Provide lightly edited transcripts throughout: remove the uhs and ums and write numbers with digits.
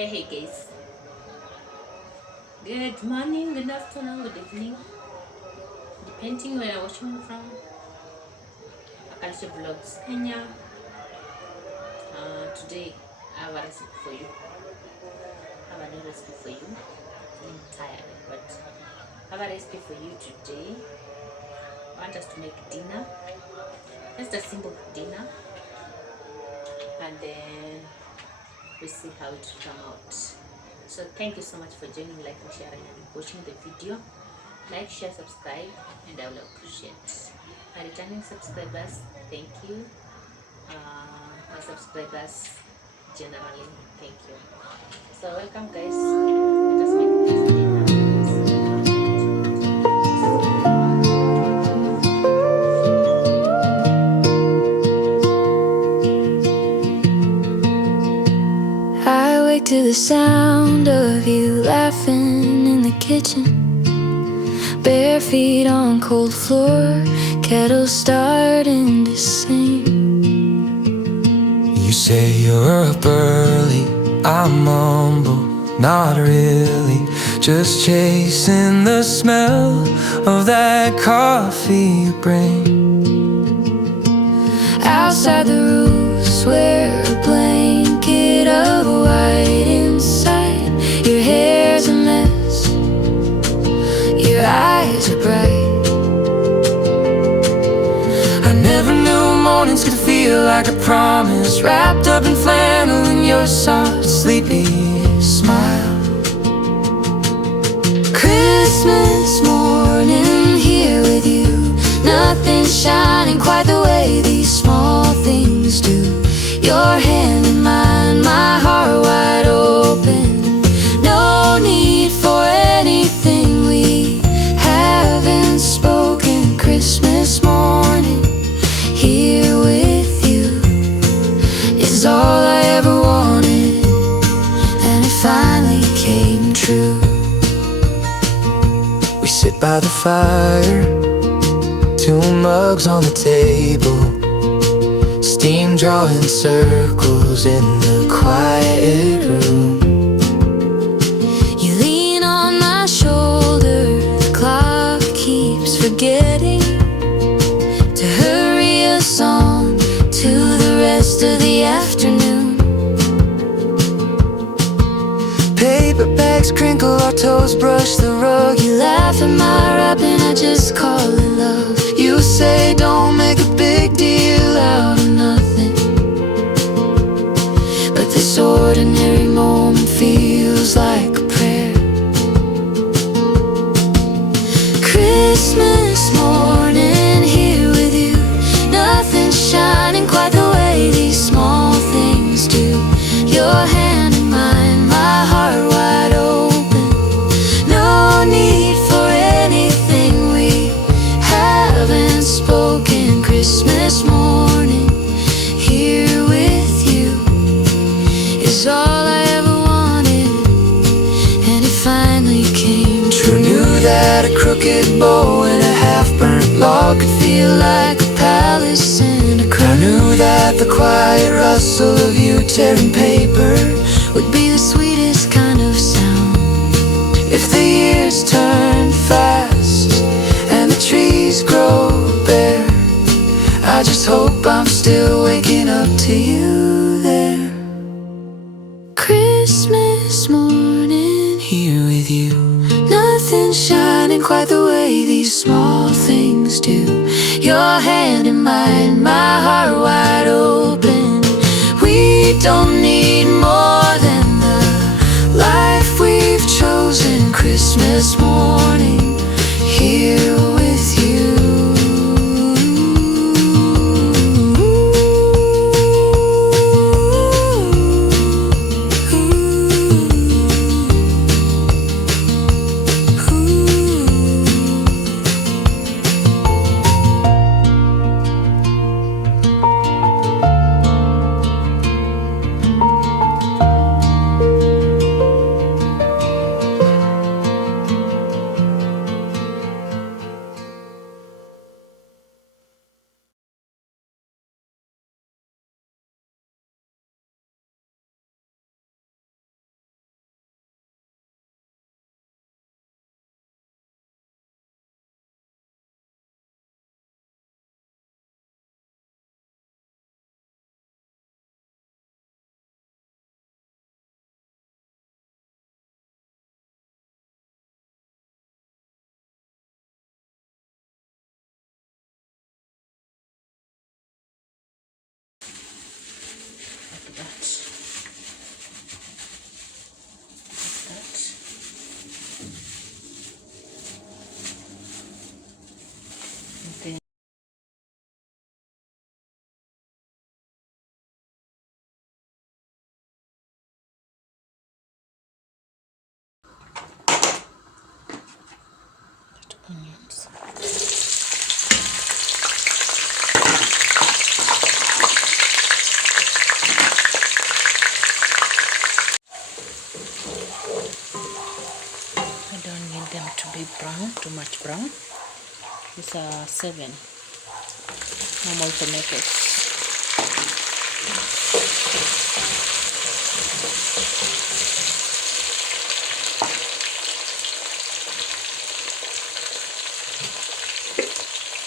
Hey guys, good morning, good afternoon, good evening, depending where you're watching from. Akaliche Vlogs Kenya. Today I have a recipe for you. I have a new recipe for you. I'm tired, but I have a recipe for you today. I want us to make dinner, just a simple dinner, and then we see how it will come out. So thank you so much for joining, liking, sharing, and watching the video. Like, share, subscribe, and I will appreciate. My returning subscribers, thank you. My subscribers generally, thank you. So welcome guys. Let us make this dinner. I wake to the sound of you laughing in the kitchen, bare feet on cold floor, kettle starting to sing. You say you're up early, I mumble, not really, just chasing the smell of that coffee you bring. Outside the roof, swear a blanket of white inside. Your hair's a mess, your eyes are bright. I never knew mornings could feel like a promise, wrapped up in flannel in your soft, sleepy smile. Christmas morning here with you, nothing shining quite the way these small things do. Your hand in mine, my heart wide open. No need for anything we haven't spoken. Christmas morning here with you is all I ever wanted, and it finally came true. We sit by the fire, two mugs on the table, steam drawing circles in the quiet room. You lean on my shoulder, the clock keeps forgetting to hurry us on to the rest of the afternoon. Paper bags crinkle, our toes brush the rug. You laugh at my rap and I just call it love. You say don't make a big deal out of nothing, but this ordinary moment feels like a prayer. Christmas morning here with you, nothing shining quite the way these small things do. Your hand in mine, my heart wide open. No need for anything we haven't spoken. Christmas morning here with you is all I ever wanted, and it finally came true. Who knew that a crooked bow and a half-burnt log could feel like a palace in a crown? I knew that the quiet rustle of you tearing paper would be the sweetest kind of sound. if the years turn fast and the trees grow bare. I just hope I'm still waking up to you there. Christmas morning Here with you, nothing shining quite the way these small things do. Your hand in mine, my heart wide open. We don't need more than the life we've chosen. Christmas morning here with you. These are 7 normal tomatoes.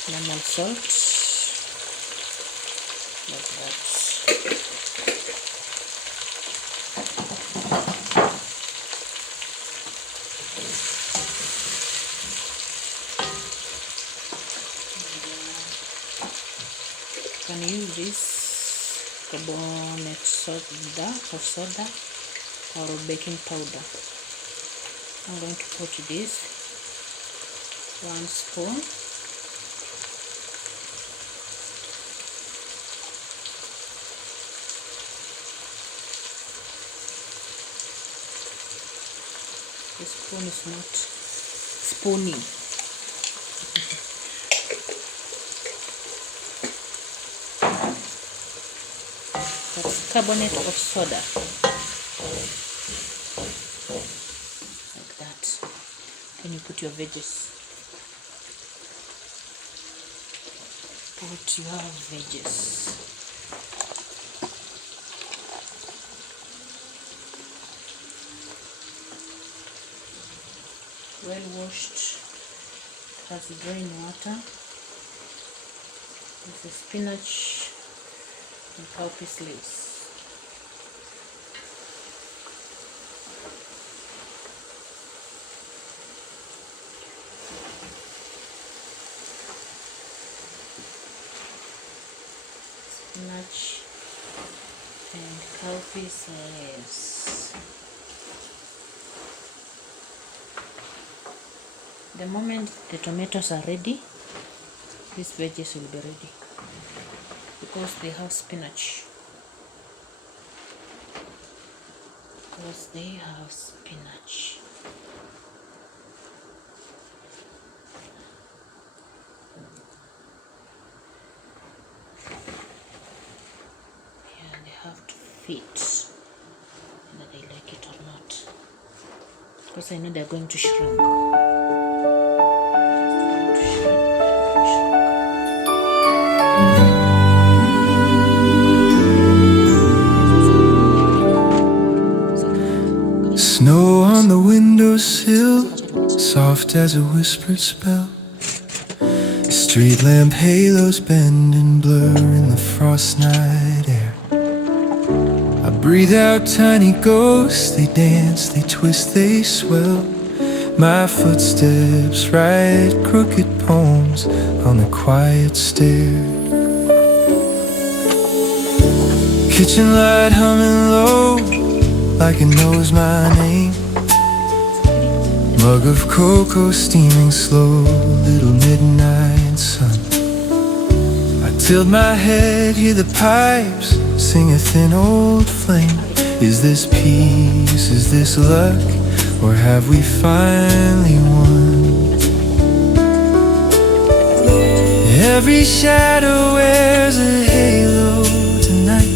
Normal salt, like that. You can use this carbonate soda or baking powder. I'm going to put this 1 spoon. The spoon is not spooning. That's carbonate of soda, like that. Then you put your veggies. Put your veggies. Well washed. It has drain water. This is spinach and cowpeas leaves. Spinach and cowpeas leaves. The moment the tomatoes are ready, these veggies will be ready because they have spinach. Yeah, they have to fit whether they like it or not, because I know they're going to shrink. Snow on the windowsill, soft as a whispered spell. Street lamp halos bend and blur in the frost night air. I breathe out tiny ghosts, they dance, they twist, they swell. My footsteps write crooked poems on the quiet stair. Kitchen light humming low, like it knows my name. Mug of cocoa steaming slow, little midnight sun. I tilt my head, hear the pipes sing a thin old flame. Is this peace, is this luck, or have we finally won? Every shadow wears a halo tonight.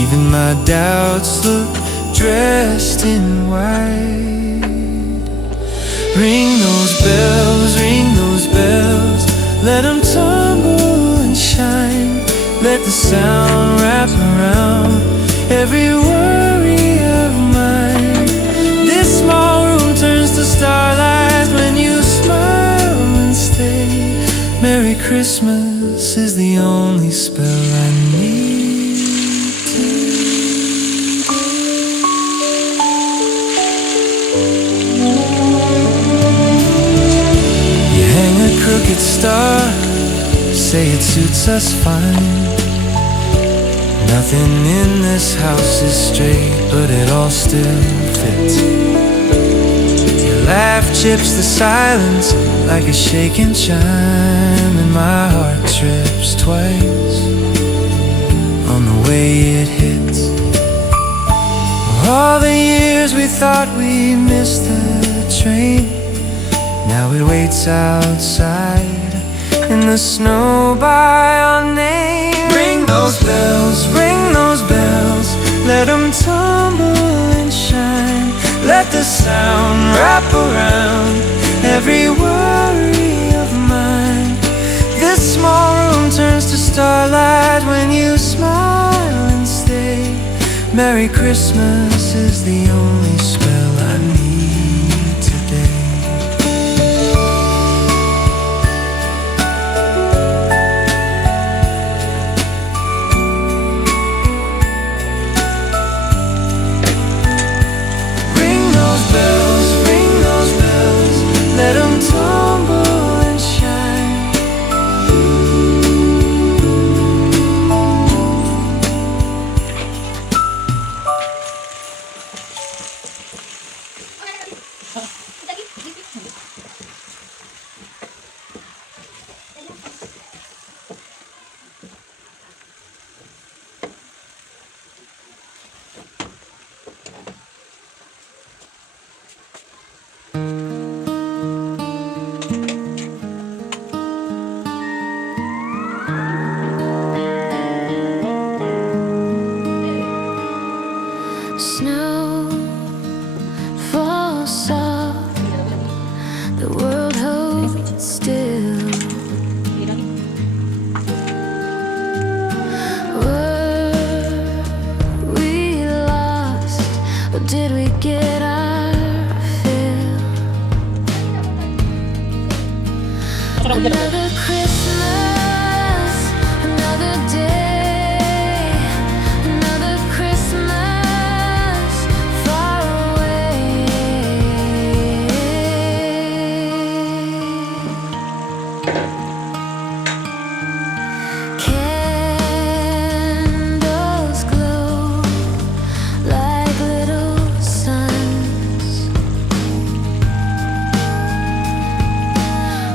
Even my doubts look dressed in white. Ring those bells, let them tumble and shine. Let the sound wrap around every worry of mine. This small room turns to starlight when you smile and stay. Merry Christmas is the only spell I need. Crooked star, say it suits us fine. Nothing in this house is straight, but it all still fits. Your laugh chips the silence like a shaken chime, and my heart trips twice on the way it hits. All the years we thought we missed the train, now it waits outside in the snow by our name. Ring those bells, let them tumble and shine. Let the sound wrap around every word Merry Christmas is the only spell I need today. Ring those bells, let them tumble and shine. Snow falls soft, the world holds still. Were we lost, or did we get our fill? Another Christmas, another day, another Christmas far away. Candles glow like little suns.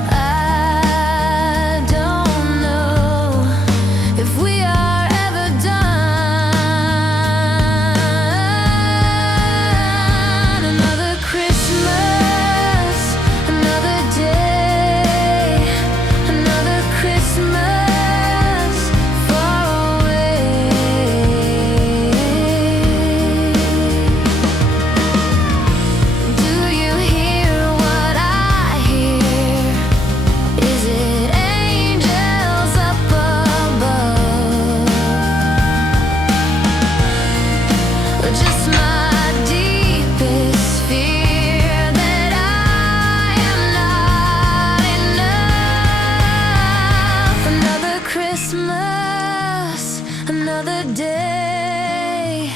I don't know if we are ever done. Another Christmas, another day, another Christmas far away. Do you hear what I hear? Is it angels up above, or just my deepest fear that I am not enough? Another Christmas, another day,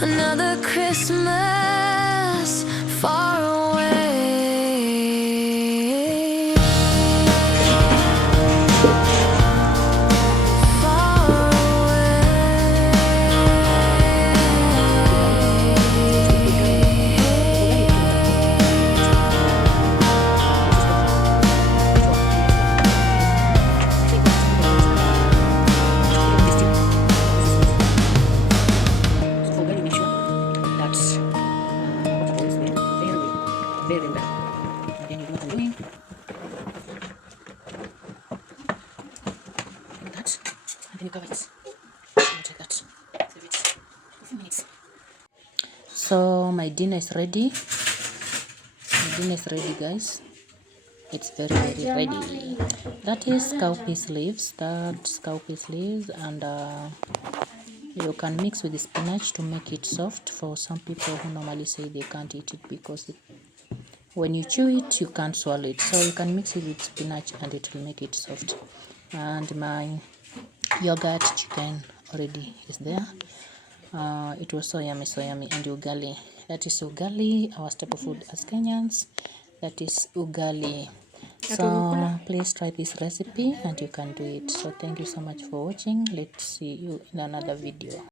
another Christmas far away. Far So very make sure that water boils well, very well. And then you do what I'm doing. Like that. And then you cover it. Like that. Leave it for a few minutes. So my dinner is ready. My dinner is ready, guys. It's very ready. That is cowpeas leaves. That's cowpeas leaves, and you can mix with the spinach to make it soft. For some people who normally say they can't eat it because when you chew it, you can't swallow it. So you can mix it with spinach and it will make it soft. And my yogurt chicken already is there. It was so yummy, and ugali. That is ugali, our staple food as Kenyans. That is ugali. So please try this recipe and you can do it. So thank you so much for watching. Let's see you in another video.